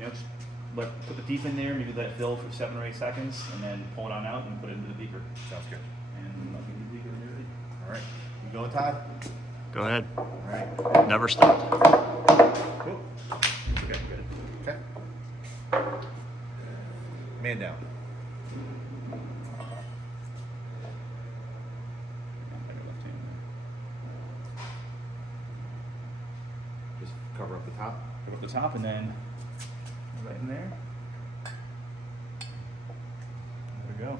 you know, just put the teeth in there, maybe let it fill for 7 or 8 seconds, and then pull it on out and put it into the beaker. Sounds good. And I'll give you the beaker when you're ready. All right. You going, Todd? Go ahead. All right. Never stop. Cool. Okay, good. Okay. Man down. Just cover up the top. Put up the top and then right in there. There we go.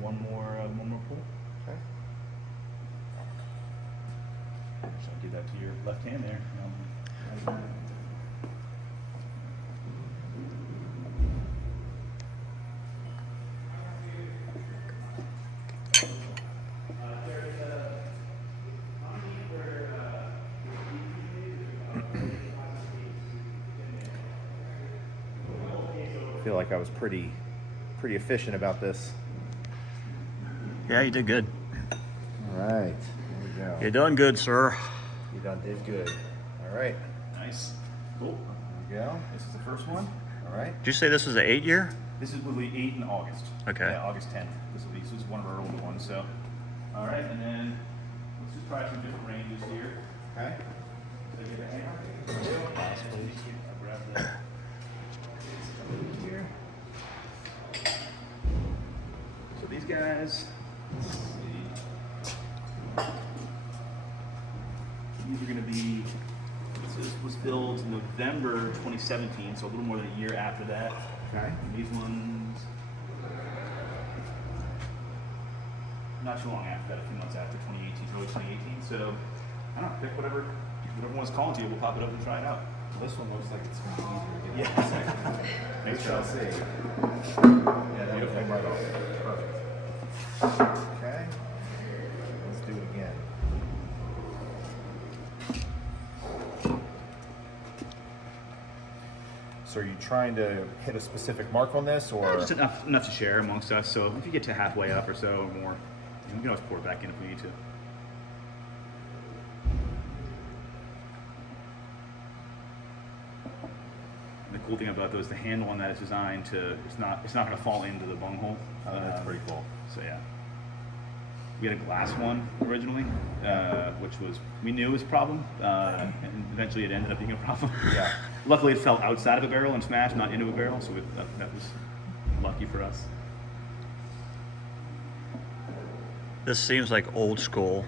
One more pull. Okay. So I'll give that to your left hand there. I feel like I was pretty efficient about this. Yeah, you did good. All right. There we go. You're doing good, sir. You done did good. All right. Nice. Cool. There we go. This is the first one. All right. Did you say this was an 8-year? This will be 8 in August. Okay. Yeah, August 10th. This is one of our older ones. So, all right, and then let's just try some different ranges here. Okay. So get a hammer. Possibly. I'll grab the here. So these guys. Let's see. These are going to be. This was built in November 2017, so a little more than a year after that. Okay. And these ones, not too long after that, a few months after 2018, early 2018. So, I don't know, pick whatever one's calling to you. We'll pop it up and try it out. Well, this one looks like it's going to be easier to get. Yeah. Thanks, Shall see. Yeah, That'll beautiful. come right off. Perfect. Okay. Let's do it again. So are you trying to hit a specific mark on this, or? Just enough to share amongst us. So if you get to halfway up or so or more, we can always pour it back in if we need to. And the cool thing about those, the handle on that is designed to, it's not going to fall into the bunghole. That's pretty cool. So yeah. We had a glass one originally, which we knew was a problem, and eventually it ended up being a problem. Yeah. Luckily it fell outside of a barrel and smashed, not into a barrel, so that was lucky for us. This seems like old school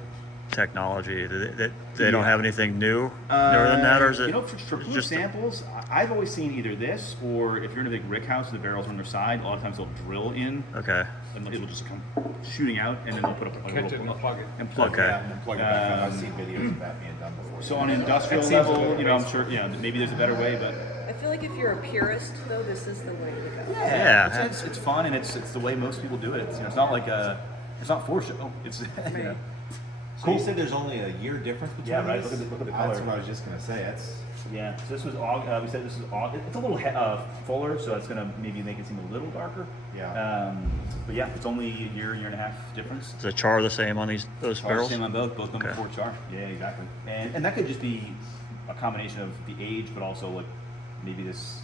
technology. They don't Yeah. have anything newer than that, or is it? You know, for proof just samples, I've always seen either this, or if you're in a big rick house, the barrels are on their side. A lot of times they'll drill in, Okay. and it'll just come shooting out, and then they'll put up a little and plug it. and plug Okay. it. And then plug it back up. I've seen videos of that being done before. So on an industrial That seems a level, little you know, I'm wasteful. sure, maybe there's a better way, but I feel like if you're a purist, though, this is the way to go. Yeah. it's fun, and it's the way most people do it. It's not like it's not for show. It's you know. So you said there's only a year difference between Yeah, right. these? Look at the That's color. what I was just gonna say. That's Yeah, so this was we said this is it's a little fuller, so it's gonna maybe make it seem a little darker. Yeah. But yeah, it's only a year and a half difference. Is the char the same on those barrels? Same on both number Okay. 4 char. Yeah, exactly. And that could just be a combination of the age, but also like maybe this,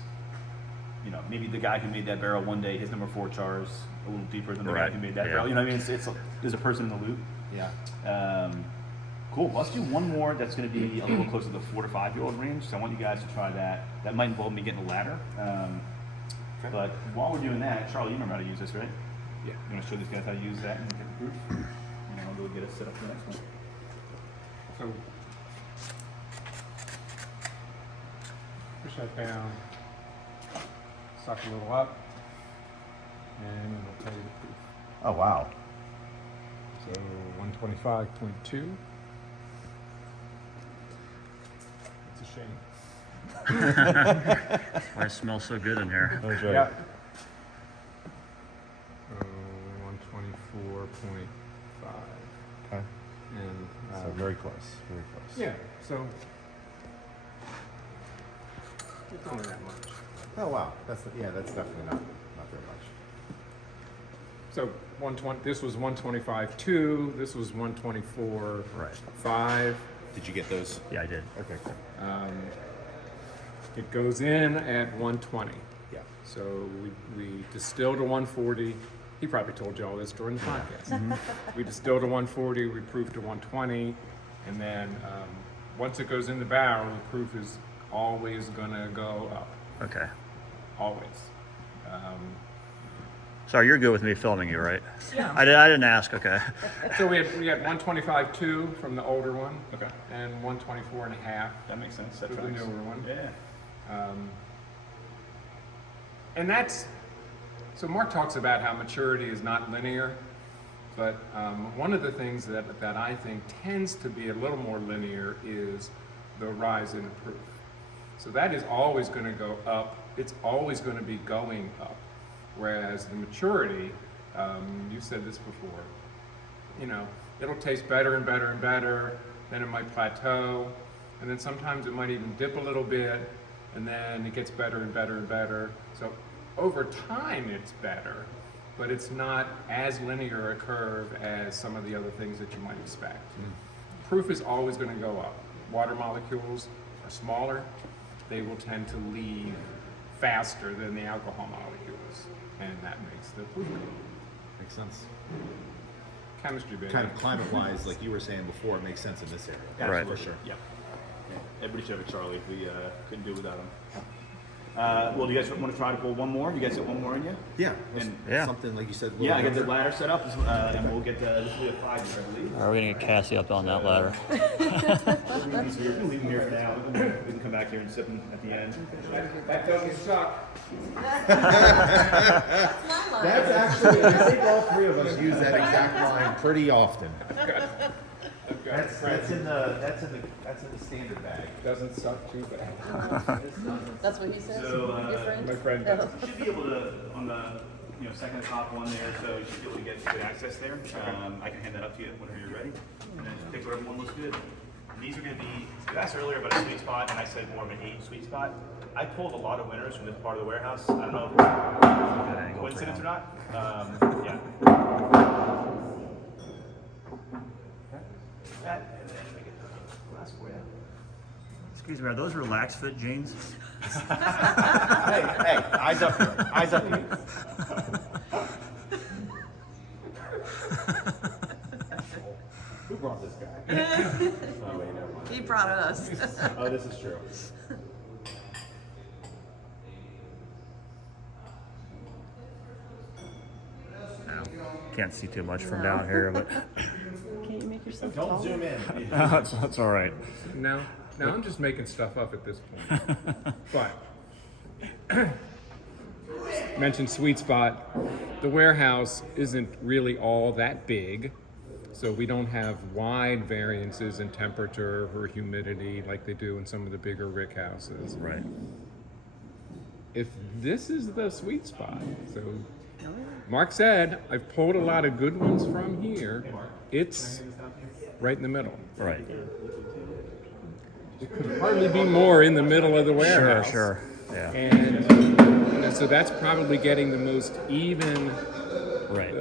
maybe the guy who made that barrel one day, his number 4 char is a little deeper than the guy Right. who made that Yeah. barrel. You know what I mean? It's there's a person in the loop. yeah. Cool. Well, let's do one more that's going to be a little closer to the 4 to 5 year old range. So I want you guys to try that. That might involve me getting a ladder. Okay. But while we're doing that, Charlie, you remember how to use this, right? Yeah. You want to show these guys how to use that and get the proof? And then I'll go get it set up for the next one. So push that down, suck a little up, and it'll tell you the proof. Oh wow. So 125.2. It's a shame. Why it smells so good in here? That's right. Yeah. So 124.5. Okay. And So very close. Very close. yeah, so it's only that much. Oh wow. That's definitely not very much. So 120. This was 125.2. This was 124. Right. 5. Did you get those? Yeah, I did. Okay, cool. It goes in at 120. Yeah. So we distill to 140. He probably told you all this during the podcast. We distill to 140, we proof to 120, and then once it goes in the barrel, the proof is always gonna go up, Okay. always. Sorry, you're good with me filming you, right? Yeah. I didn't ask. Okay. So we had 125.2 from the older one, Okay. and 124.5 That makes sense. That for the tracks. newer one. Yeah. And that's, so Mark talks about how maturity is not linear, but one of the things that I think tends to be a little more linear is the rise in proof. So that is always going to go up. It's always going to be going up. Whereas the maturity, you said this before, you know, it'll taste better and better and better, then it might plateau, and then sometimes it might even dip a little bit, and then it gets better and better and better. So over time it's better, but it's not as linear a curve as some of the other things that you might expect. Proof is always going to go up. Water molecules are smaller. They will tend to leave faster than the alcohol molecules, and that makes the proof go up. Makes sense. Chemistry, baby. Kind of climate-wise, like you were saying before, it makes sense in this area. Right. For sure. Yeah. Everybody should have a Charlie. We couldn't do without him. Well, do you guys want to try to pull one more? You guys got one more in you? Yeah. And- Yeah. Something like you said. a Yeah, I little got the different. ladder set up, and we'll get this will be a 5 year, I believe. Are we gonna get Cassie up on that ladder? We can leave him here for now. We can come back here and sip him at the end. That doesn't suck. That's actually, I think all three of us use that exact line pretty often. That's in the standard bag. Doesn't suck too bad. That's what he says? So, Your friend? My friend does. You should be able to, on the second top one there, so you should be able to get good access there. I can hand that up to you whenever you're ready. And then just pick whatever one looks good. And these are going to be, you asked earlier about a sweet spot, and I said more of an 8 sweet spot. I pulled a lot of winners from this part of the warehouse. I don't know if it's coincidence or not. Yeah. That, and then I get the glass for you. Excuse me, are those relaxed fit jeans? Hey, eyes up here. Eyes up here. Who brought this guy? Oh, wait, never mind. He brought us. Oh, this is true. Can't see too much from down here, but Can't you make yourself Don't taller? zoom in. that's all right. No, I'm just making stuff up at this point. But mentioned sweet spot. The warehouse isn't really all that big, so we don't have wide variances in temperature or humidity like they do in some of the bigger rick houses. Right. If this is the sweet spot, so Mark said I've pulled a lot of good ones from here. It's right in the middle. Right. It could hardly be more in the middle of the warehouse. Sure. Yeah. And so that's probably getting the most even, Right.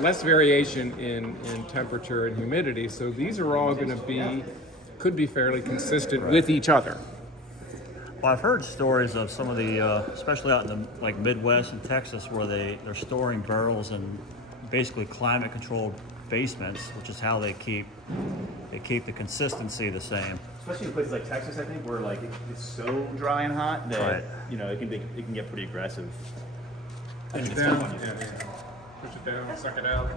less variation in temperature and humidity. So these are all going to could be fairly consistent with each other. Well, I've heard stories of some of the, especially out in the Midwest and Texas, where they're storing barrels in basically climate-controlled basements, which is how they keep the consistency the same. Especially in places like Texas, I think, where it's so dry and hot that Right. it can get pretty aggressive. I Push think it it's down. fun. Yeah. Push it down. Suck it out.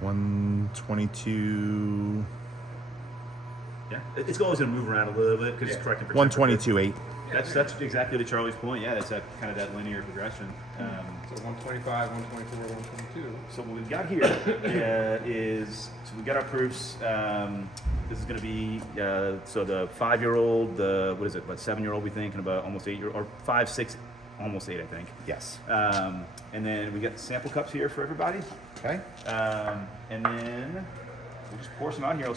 122. Yeah, it's always going to move around a little bit because it's correcting for 122.8. That's exactly to Charlie's point. Yeah, that's kind of that linear progression. So 125, 124, 122. So what we've got here is we've got our proofs. This is going to be so the 5-year-old, the what is it? About 7-year-old, we think, and about almost 8-year-old, or 5, 6, almost 8, I think. Yes. And then we got sample cups here for everybody. Okay. And then we'll just pour some out here.